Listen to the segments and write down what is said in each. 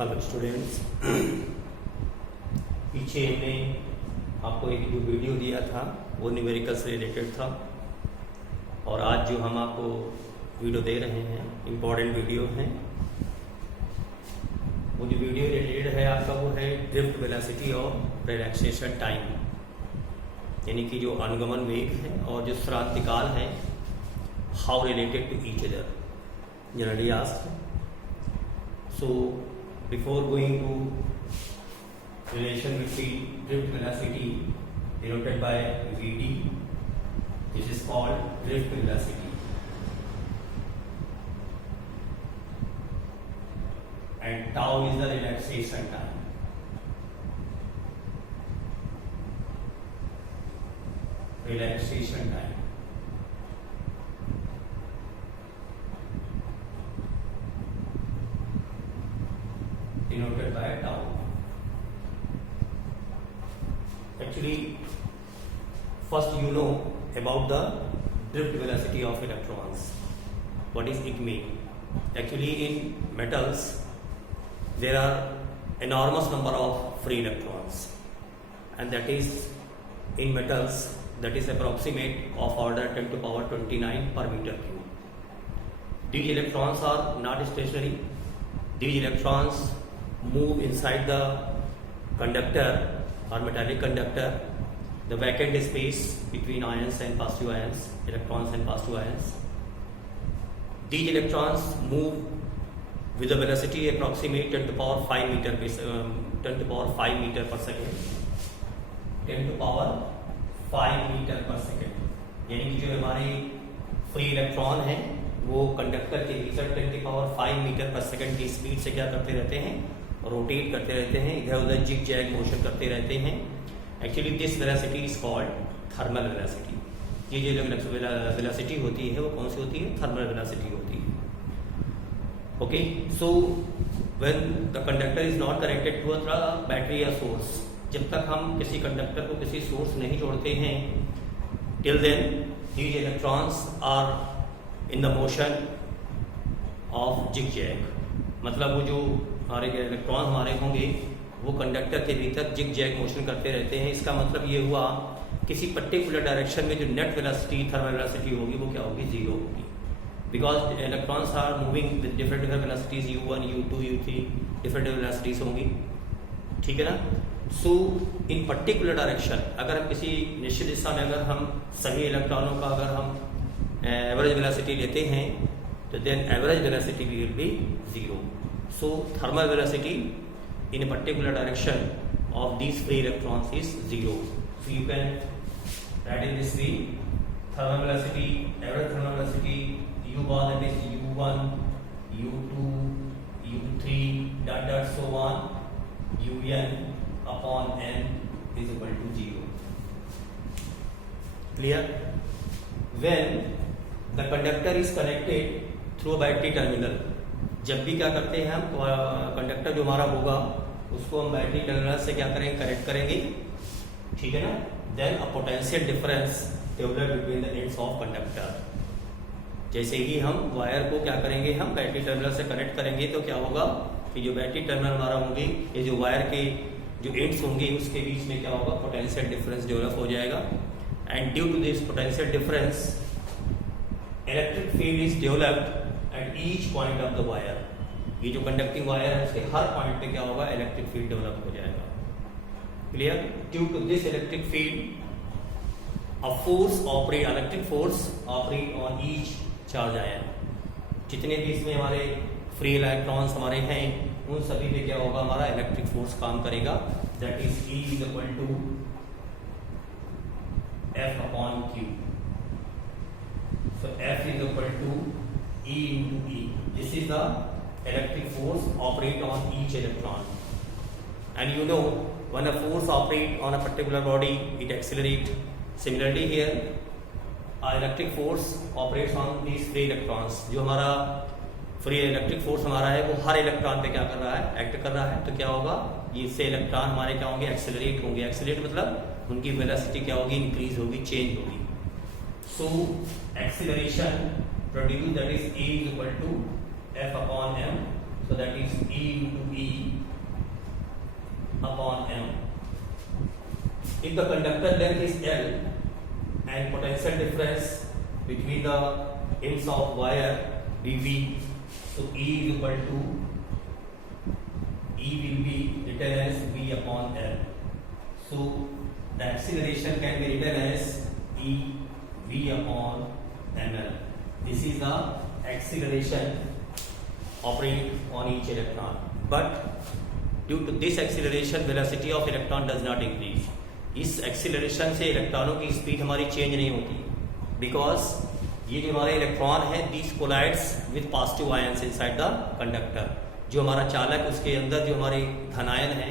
Hello students, पीछे हमने आपको एक जो वीडियो दिया था वो न्यूमेरिकल से रिलेटेड था और आज जो हम आपको वीडियो दे रहे हैं इम्पोर्टेंट वीडियो हैं। वो जो वीडियो रिलेटेड है आपका वो है ड्रिफ्ट वेलोसिटी और रिलैक्सेशन टाइम, यानी कि जो अनुगमन वेग है और जो स्रांतिकाल है, how related to each other generally asked. So before going to relation between drift velocity denoted by Vd, this is called drift velocity, and tau is the relaxation time. Relaxation time. Denoted by tau. Actually, first you know about the drift velocity of electrons. What is it mean? Actually, in metals there are enormous number of free electrons, and that is in metals that is approximate of order 10 to power 29 per meter cube. These electrons are not stationary. These electrons move inside the conductor or metallic conductor, the vacant space between ions and positive ions, electrons and positive ions. These electrons move with a velocity approximate 10 to power 5 meter 10 to power 5 meter per second, 10 to power 5 meter per second. यानी कि जो हमारे free electron हैं वो conductor के भीतर 10 की power 5 metre पर सेकंड की स्पीड से क्या करते रहते हैं, रोटेट करते रहते हैं, इधर उधर जिग जैग मोशन करते रहते हैं। Actually this velocity is called thermal velocity. ये जो वेलोसिटी होती है वो कौन सी होती है? थर्मल वेलोसिटी होती है। Okay, so when the conductor is not connected to a battery या सोर्स, जब तक हम किसी कंडक्टर को किसी सोर्स नहीं जोड़ते हैं, till then these electrons are in the motion of zig zag. मतलब वो जो हमारे इलेक्ट्रॉन हमारे होंगे वो कंडक्टर के भीतर जिग जैग मोशन करते रहते हैं। इसका मतलब ये हुआ किसी पर्टिकुलर डायरेक्शन में जो नेट वेलोसिटी थर्मल वेलोसिटी होगी वो क्या होगी? जीरो होगी, because electrons are moving with different velocities, u1, u2, u3 different velocities होंगी, ठीक है ना। सो इन पर्टिकुलर डायरेक्शन अगर हम किसी निश्चित दिशा में अगर हम सभी इलेक्ट्रॉनों का अगर हम एवरेज वेलोसिटी लेते हैं तो then average velocity will be zero. So thermal velocity in a particular direction of these free electrons is zero. So you can write in this way: thermal velocity, average thermal velocity, u bar, that is u1, u2, u3, dot dot so on, un upon n is equal to zero. Clear? When the conductor is connected through a battery terminal, जब भी क्या करते हैं हम conductor जो हमारा होगा उसको हम बैटरी टर्मिनल से क्या करेंगे? कनेक्ट करेंगे, ठीक है ना। Then a potential difference develop between the ends of conductor. जैसे ही हम वायर को क्या करेंगे, हम बैटरी टर्मिनल से कनेक्ट करेंगे तो क्या होगा कि जो बैटरी टर्मिनल हमारा होंगे, ये जो वायर के जो एंड्स होंगे उसके बीच में क्या होगा? पोटेंशियल डिफरेंस डेवलप हो जाएगा। And due to this potential difference electric field is developed at each point of the wire. ये जो कंडक्टिंग वायर है उसके हर पॉइंट पे क्या होगा? इलेक्ट्रिक फील्ड डेवलप हो जाएगा। Clear? Due to this electric field a force operate, electric force operate on each charge ion. जितने भी इसमें हमारे फ्री इलेक्ट्रॉन्स हमारे हैं उन सभी पे क्या होगा? हमारा इलेक्ट्रिक फोर्स काम करेगा। That is E is equal to F upon Q। So F is equal to E into E. This is the electric force operate on each electron. And you know, when a force operate on a particular body, it accelerate. Similarly here, electric force operates on these free electrons. जो हमारा free electric force हमारा है वो हर electron पे क्या कर रहा है? एक्ट कर रहा है। तो क्या होगा? ये से इलेक्ट्रॉन हमारे क्या होंगे? एक्सेलरेट होंगे। एक्सेलरेट मतलब उनकी वेलोसिटी क्या होगी? इंक्रीज होगी, चेंज होगी। So acceleration produced, that is A is equal to F upon m. So that is E into E upon M. If the conductor length is L and potential difference between the ends of wire dV, so E is equal to E will be written as V upon L. So the acceleration can be written as E V upon ml. This is the acceleration operating on each electron. But due to this acceleration, velocity of electron does not increase. इस acceleration से इलेक्ट्रॉनों की speed हमारी change नहीं होती, because ये जो हमारे इलेक्ट्रॉन है this collides with positive ions inside the conductor. जो हमारा चालक उसके अंदर जो हमारे धनायन है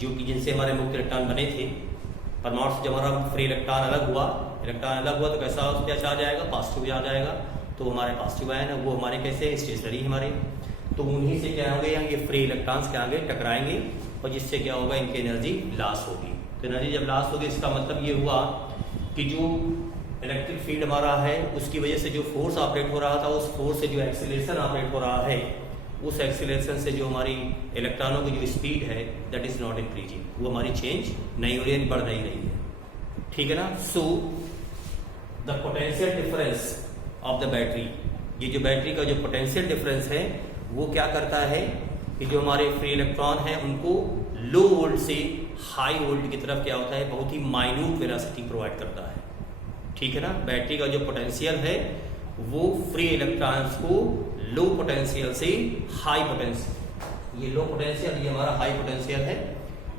जो कि जिनसे हमारे मुक्त इलेक्ट्रॉन बने थे, परमाणु से जब हमारा फ्री इलेक्ट्रॉन अलग हुआ तो कैसा उस पर आ जाएगा, पॉजिटिव आ जाएगा. तो हमारे पॉजिटिव आयन है वो हमारे कैसे स्टेशनरी हमारे, तो उन्हीं से क्या होंगे ये फ्री इलेक्ट्रॉन्स के आगे टकराएंगे और जिससे क्या होगा इनकी एनर्जी लॉस होगी. तो एनर्जी जब लॉस होगी इसका मतलब ये हुआ कि जो इलेक्ट्रिक फील्ड हमारा है उसकी वजह से जो फोर्स ऑपरेट हो रहा था उस फोर्स से जो एक्सीलरेशन ऑपरेट हो रहा है उस एक्सीलरेशन से जो हमारी इलेक्ट्रॉनों की जो स्पीड है दैट इज नॉट इंक्रीजिंग, वो हमारी चेंज नहीं हो रही है, बढ़ नहीं रही है. ठीक है ना. So the potential difference of the battery, ये जो बैटरी का जो पोटेंशियल डिफरेंस है वो क्या करता है कि जो हमारे फ्री इलेक्ट्रॉन है उनको लो वोल्ट से हाई वोल्ट की तरफ क्या होता है बहुत ही माइन्यूट वेलोसिटी प्रोवाइड करता है. ठीक है ना. बैटरी का जो पोटेंशियल है वो फ्री इलेक्ट्रॉन्स को लो पोटेंशियल से हाई पोटेंशियल, ये लो पोटेंशियल ये हमारा हाई पोटेंशियल है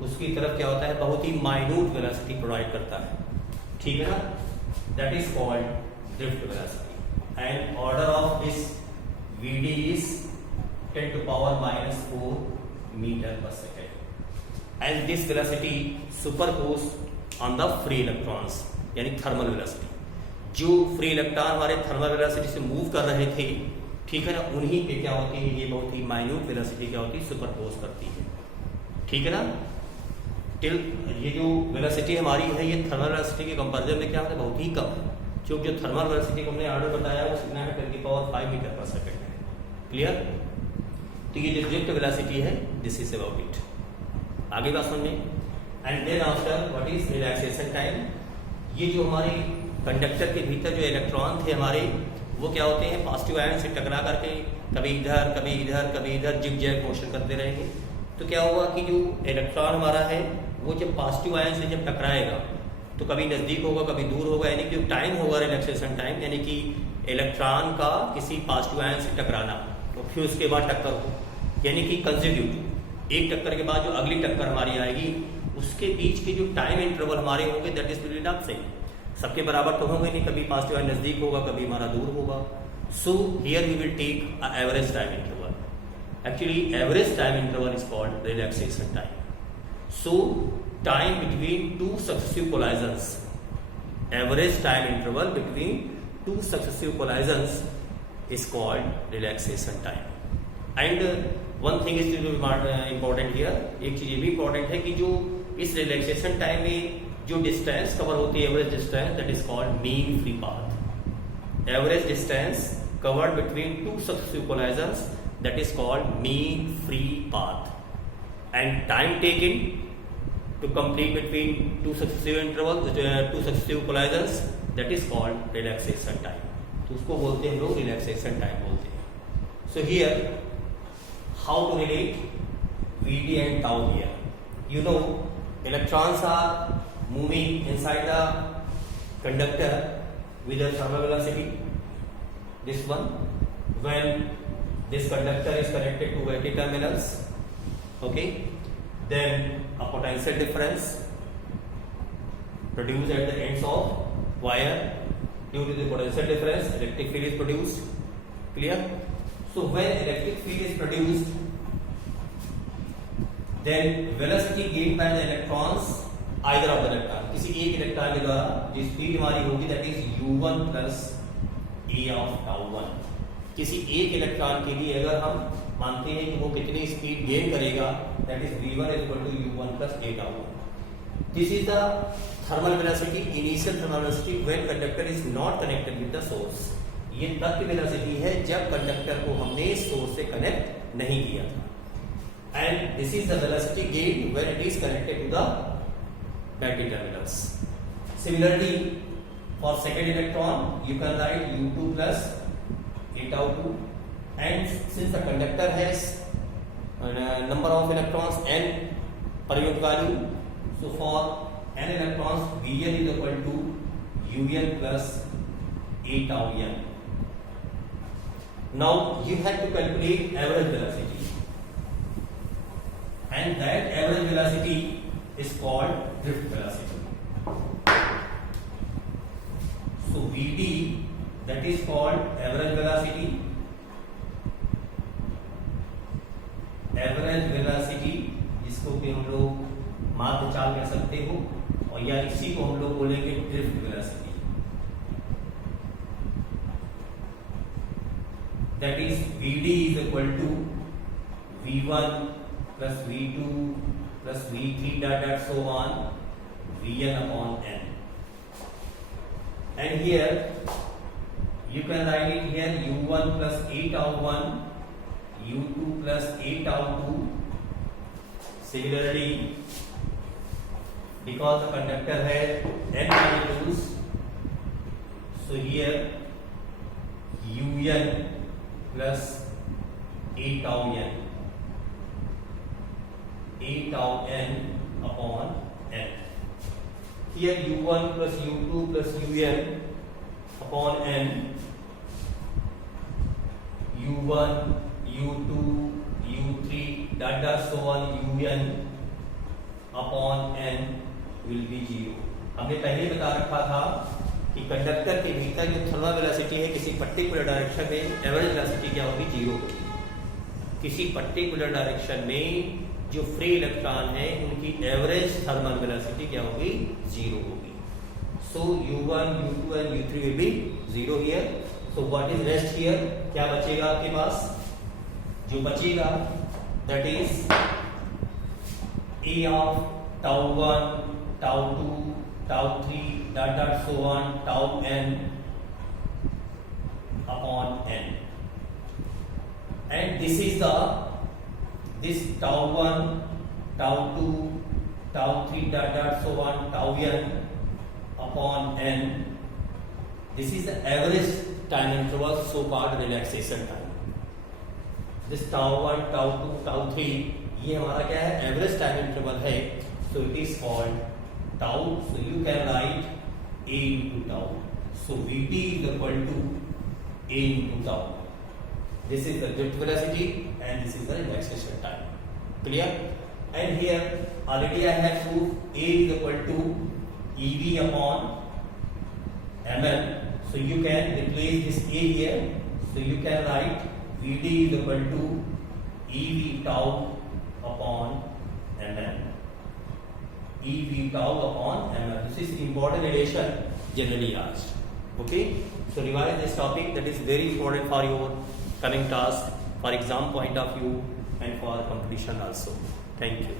उसकी तरफ क्या होता है बहुत ही माइन्यूट वेलोसिटी प्रोवाइड करता है. ठीक है ना. That is called drift velocity and order of this Vd is 10 to power minus 4 meter per second. And this velocity superposed on the free electrons, यानी थर्मल वेलोसिटी. जो फ्री इलेक्ट्रॉन हमारे thermal velocity से move कर रहे थे, ठीक है ना, उन्हीं पे क्या होती है ये बहुत ही माइन्यूट वेलोसिटी क्या होती है सुपरपोज करती है. ठीक है ना. टिल ये जो वेलोसिटी हमारी है ये थर्मल वेलोसिटी के कंपैरिजन में क्या होता है बहुत ही कम है, क्योंकि जो थर्मल वेलोसिटी को हमने ऑर्डर बताया वो कितना है 10 की पावर 5 मीटर पर सेकंड है. क्लियर. तो ये जो ड्रिफ्ट वेलोसिटी है दिस इज अबाउट इट. आगे बात सुनने. And then after what is relaxation time. ये जो हमारे कंडक्टर के भीतर जो इलेक्ट्रॉन थे हमारे वो क्या होते हैं पॉजिटिव आयन से टकरा करके कभी इधर कभी इधर कभी इधर जिग जैग मोशन करते रहेंगे. तो क्या होगा कि जो इलेक्ट्रॉन हमारा है वो जब पॉजिटिव आयन से जब टकराएगा तो कभी नज़दीक होगा कभी दूर होगा, यानी कि टाइम होगा रिलैक्सेशन टाइम, यानी कि इलेक्ट्रॉन का किसी पॉजिटिव आयन से टकराना तो फिर उसके बाद टक्कर हो, यानी कि कंसेक्यूटिव एक टक्कर के बाद जो अगली टक्कर हमारी आएगी उसके बीच के जो टाइम इंटरवल हमारे होंगे that is will not same. सबके बराबर तो होंगे नहीं, कभी पॉजिटिव आयन नजदीक होगा कभी हमारा दूर होगा. So here we will take a average time interval. Actually average time interval is called relaxation time. So time between two successive collisions, average time interval between two successive collisions is called relaxation time. And one thing is important here, एक चीज ये भी important है कि जो इस relaxation time में जो distance cover होती है average distance that is called mean free path. Average distance covered between two successive collisions that is called mean free path. And time taken to complete between two successive intervals, two successive collisions that is called relaxation time. तो उसको बोलते हैं हम लोग relaxation time बोलते हैं. So here how to relate Vd and tau here. You know electrons are moving inside the conductor with a thermal velocity this one. When this conductor is connected to वेटी terminals, okay, then a potential difference produced at the ends of wire. Due to the potential difference, electric field is produced. Clear? So when electric field is produced, then velocity gained by the electrons, either of the electron, किसी एक electron के द्वारा जो speed हमारी होगी that is u1 plus a of tau 1. किसी एक electron के लिए अगर हम मानते हैं कि वो कितनी स्पीड गेन करेगा that is v1 is equal to u1 plus a tau 1. This is the thermal velocity, initial thermal velocity when conductor is not connected with the source. ये तब की वेलोसिटी है जब कंडक्टर को हमने सोर्स से connect नहीं किया था। And this is the velocity gain when it is connected to the battery terminals. Similarly for second electron you can write U2 plus 8τ2 and since the conductor has number of electrons n per unit value, so for n electrons Vn is equal to Un plus 8τn. Now you have to calculate average velocity, and that average velocity is called drift velocity. So Vd, that is called average velocity. Average velocity जिसको कि हम लोग माध्य चाल कह सकते हो, और या इसी को हम लोग बोलेंगे drift velocity. That is Vd is equal to V1 plus V2 plus V3 dot so on Vn upon n. And here you can write it here U1 plus 8τ1, U2 plus 8τ2. Similarly, because the conductor has n molecules, so here Un plus 8τn, 8τn upon n. Here U1 plus U2 plus Un upon n, U1, U2, U3 dot so on Un upon n will be 0. हमने पहले बता रखा था कि conductor के भीतर जो thermal velocity है किसी पर्टिकुलर डायरेक्शन में एवरेज वेलोसिटी क्या होगी, 0 होगी। किसी पर्टिकुलर डायरेक्शन में जो फ्री इलेक्ट्रॉन है उनकी एवरेज थर्मल वेलोसिटी क्या होगी, 0 होगी। सो U1, U2 and U3 will be 0 here. So what is rest here, क्या बचेगा आपके पास, जो बचेगा that is A of τ1, τ2, τ3 dot so on τn upon n. And this is this τ1, τ2, τ3 dot so on τn upon n. This is the average time interval, so called relaxation time. This τ1, τ2, τ3 ये हमारा क्या है, average time interval है, so it is called tau. So you can write A into tau. So Vt is equal to A into tau. This is the drift velocity and this is the relaxation time. Clear? And here already I have proved A is equal to Ev upon mm. So you can replace this A here. So you can write Vd is equal to Ev tau upon mm. Ev tau upon mm. This is important relation generally asked. Okay, so revise this topic, that is very important for your coming task, for exam point of view and for completion also. Thank you.